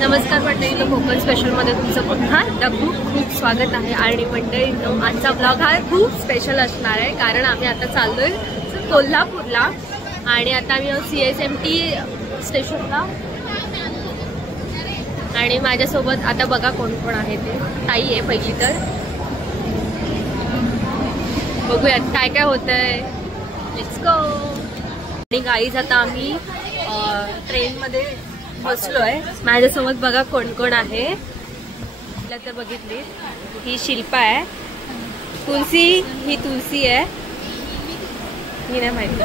नमस्कार मंडळी, कोकण स्पेशलमध्ये तुमचं पुन्हा एकदा खूप खूप स्वागत आहे. आणि मंडळी, आजचा ब्लॉग हा खूप स्पेशल असणार आहे, कारण आम्ही आता चाललोय कोल्हापूरला. आणि आता आम्ही CSMT स्टेशनला. आणि माझ्यासोबत आता बघा कोण कोण आहे ते. ताई आहे पहिली, तर बघूयात काय काय होतंय. Let's go. आणि गाईज आता आम्ही ट्रेनमध्ये बसलोय. माझ्यासोबत बघा कोण कोण आहे. तर बघितली, ही शिल्पा आहे, तुलसी, ही तुलसी आहे, ही नाही माहिती,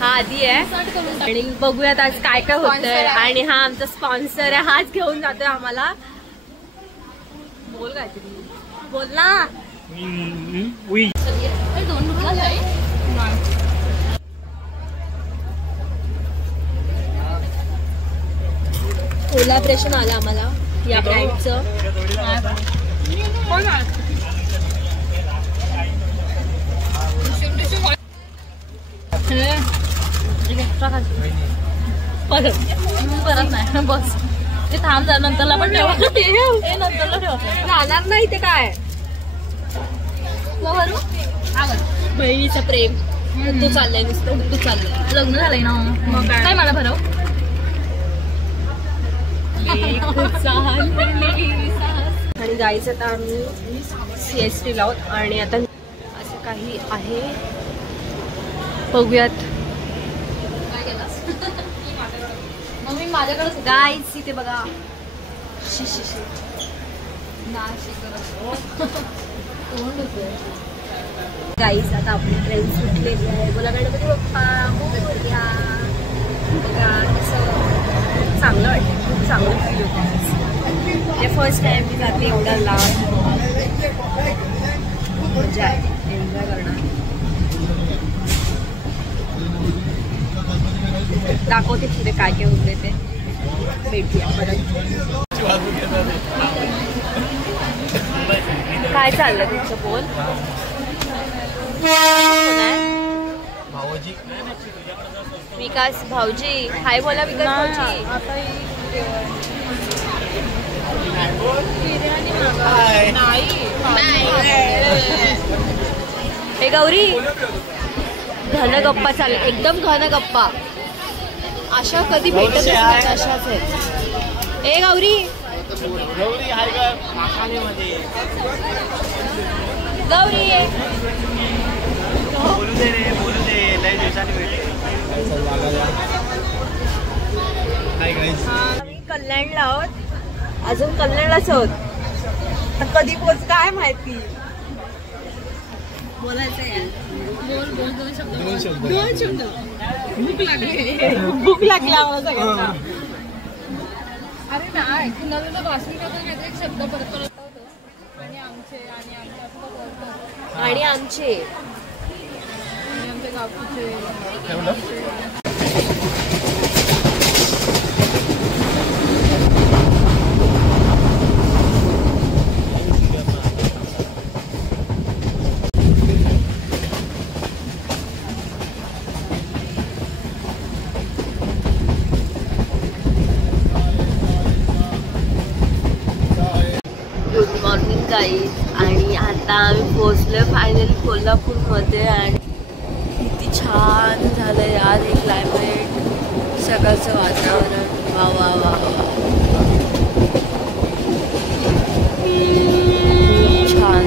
हा आधी आहे. आणि बघूयात आज काय काय होतंय. आणि हा आमचा स्पॉन्सर आहे, हाच घेऊन जातोय आम्हाला. बोल काय बोल ना. कोलॅबरेशन आलं आम्हाला या ब्रँडचं. परत नाही बस, ते थांब जा, नंतरला पण ठेवा, नंतरला ठेवा, जाणार नाही ते. काय बहिणीचं प्रेम तू चाललंय, नुसतं तू चाललंय, लग्न झालंय ना, मग काय मला भरव. आणि गाईच आता आम्ही CST ला आहोत. आणि आता असं काही आहे, बघूयात. गाईस इथे बघा, गाईस आता आपली ट्रेन सुटलेली आहे. बोला गणपती बाप्पा मोरया. बघा कसं चांगलं वाटतं, खूप चांगलं फील होतं. ते फर्स्ट टाइम मी जाते एवढा लांब. मजा आहे, एन्जॉय करणार. दाखवते पुढे काय काय होते ते. भेटूया परत. काय चाललंय तुमचं? बोल. भाऊजी, विकास भाऊजी, हाय बोला. विकास भाऊजी, हे गौरी, घन गप्पा चालले, एकदम घन गप्पा. अशा कधी भेटत नाही, अशाच आहेत. ए गौरी, गौरी हाय का माखानेमध्ये? गौरी बोलू दे रे, बोलू दे, लय दिवसांनी भेटले. कल्याणला आहोत, अजून कल्याणलाच आहोत. कधी पोच काय माहिती. बोलायचं यार, बोल बोल, दोन शब्द. भूक लागली, भूक लागली आम्हाला सगळ्यांना. अरे नाही, कुणाला भाषण करतो, एक शब्द परत परत होतो. आणि आमचे आणि आमचे गावचे. Good morning guys. आणि आता आम्ही पोहोचलोय फायनली कोल्हापूरमध्ये. आणि किती छान झालं यार हे क्लायमेट, सकाळचं वातावरण. वा वा वा, छान.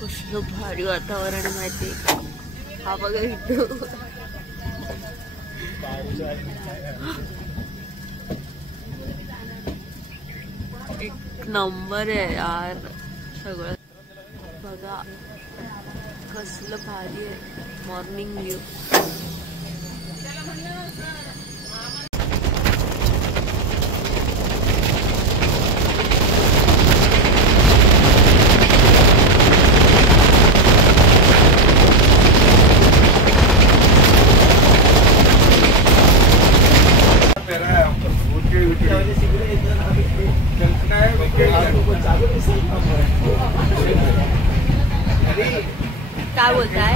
कसलं भारी वातावरण माहिती. हा बघा इथं एक नंबर आहे यार सगळं बघा कसलं भारी आहे मॉर्निंग व्यू. काय बोलताय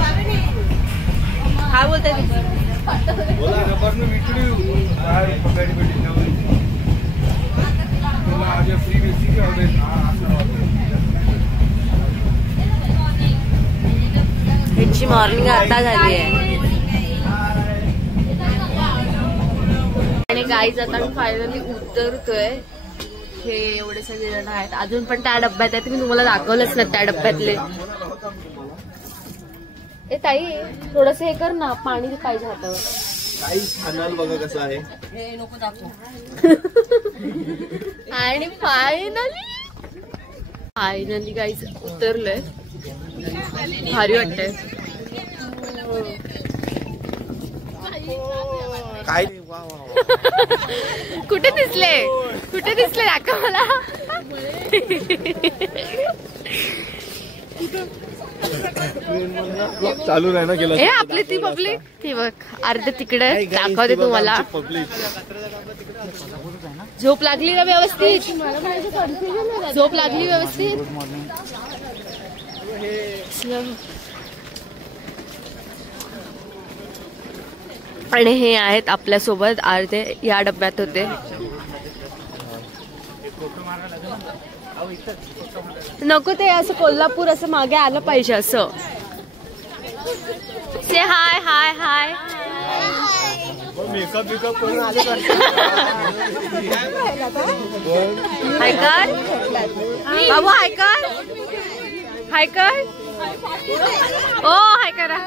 काय बोलताय ह्याची मॉर्निंग आता झाली आहे. आणि गाईज आता मी फायनली उतरतोय. हे एवढे सगळे जण आहेत अजून पण त्या डब्यात आहेत. मी तुम्हाला दाखवलंच ना त्या डब्यातले. ए ताई थोडस हे कर ना पाणी पाहिजे हातावर. खानाल बघा कसं आहे. नको दाखव. आणि फायनली गाईज उतरलोय. भारी वाटतंय. काय कुठे दिसले दाखव मला. चालू नाही ना केलं. हे आपली ती पब्लिक ती बघ अर्धे तिकडे दाखवते तुम्हाला. झोप लागली का व्यवस्थित. झोप लागली व्यवस्थित. आणि हे आहेत आपल्यासोबत अर्धे या डब्यात होते. नको ते असं कोल्हापूर असं मागे आलं पाहिजे असं. से हाय हाय हाय. मेकअप बिकअप करून आले. हाय कर बाबू हाय कर हाय कर. ओ हाय करा.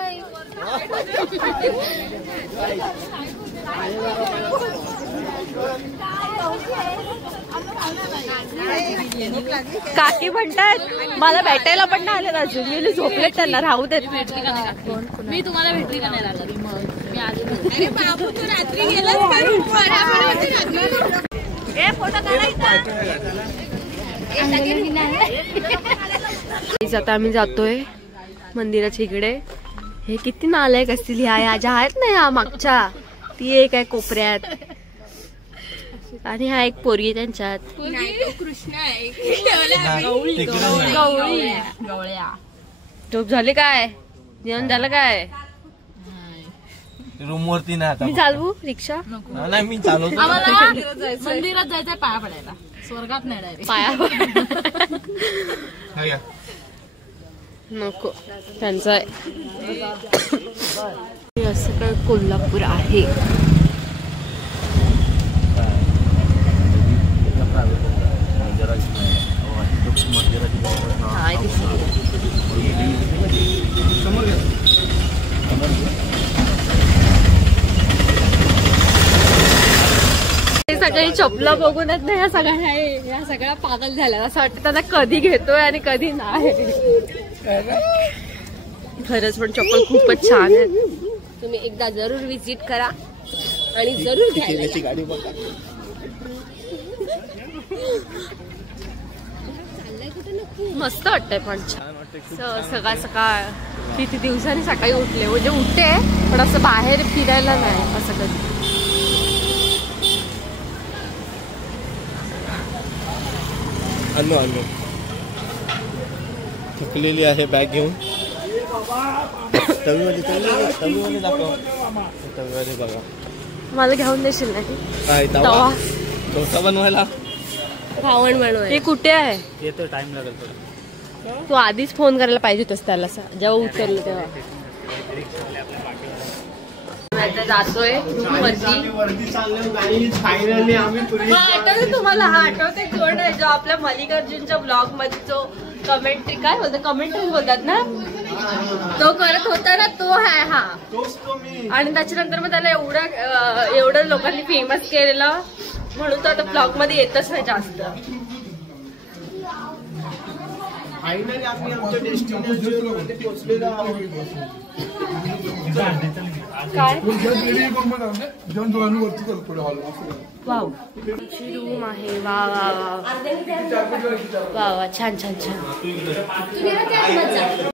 काकी म्हणतात मला भेटायला पण नाही आले अजून. मी झोपले त्यांना राहू देत. मी तुम्हाला भेटली का नाही लागली. मग मी आधी आता आम्ही जातोय मंदिराच्या इकडे. हे किती नालायक असतील ह्या ज्या आहेत ना या मागच्या. ती एक आहे कोपऱ्यात आणि हा एक पोरगी त्यांच्यात. कृष्ण आहे. गवळ्या झोप झाली काय. जेवण झालं काय. रूम वरती नाही आता. मी चालवू रिक्षा. नाही मी चालवतो. आम्हाला मंदिरात जायचंय पाया पडायला. स्वर्गात नाही डायरेक्ट पाया नको त्यांचं असं काय कोल्हापूर आहे. सगळी चपला बघूनच नाही या सगळ्या पागल झाल्या. असं वाटतं त्यांना कधी घेतोय आणि कधी नाही. खरंच पण चप्पल खूपच छान आहे. तुम्ही एकदा जरूर विजिट करा आणि जरूर घ्या. मस्त वाटतंय पण सकाळ सकाळ. किती दिवसांनी सकाळी उठले. म्हणजे उठते पण असं बाहेर फिरायला नाही असं कधी. आणलो थकलेली आहे बॅग घेऊन. तवीवाली दाखव. तवीवाली बघा. मला घेऊन देशील ना काय तवा डोसा बनवायला. खावण बनवायला. ते कुठे आहे. येतो टाइम लागेल थोडा. तू आधीच फोन करायला पाहिजे होतास त्याला जेव्हा उतरलं तेव्हा. जातोय आठवते तुम्हाला. हा आठवते कोण आहे जो आपल्या मल्लिकार्जुनच्या ब्लॉग मध्ये जो कमेंट्री काय बोलतात कमेंट्री बोलतात ना तो करत होता ना तो आहे हा. आणि त्याच्यानंतर मग त्याला एवढं लोकांनी फेमस केलेलं म्हणून तो आता ब्लॉग मध्ये येतच नाही जास्त. फायनली आम्ही आमच्या डेस्टिनेशनमध्ये पोहोचलेलो आहोत. काय वाव रूम आहे. वा वा वा वा वा छान छान छान.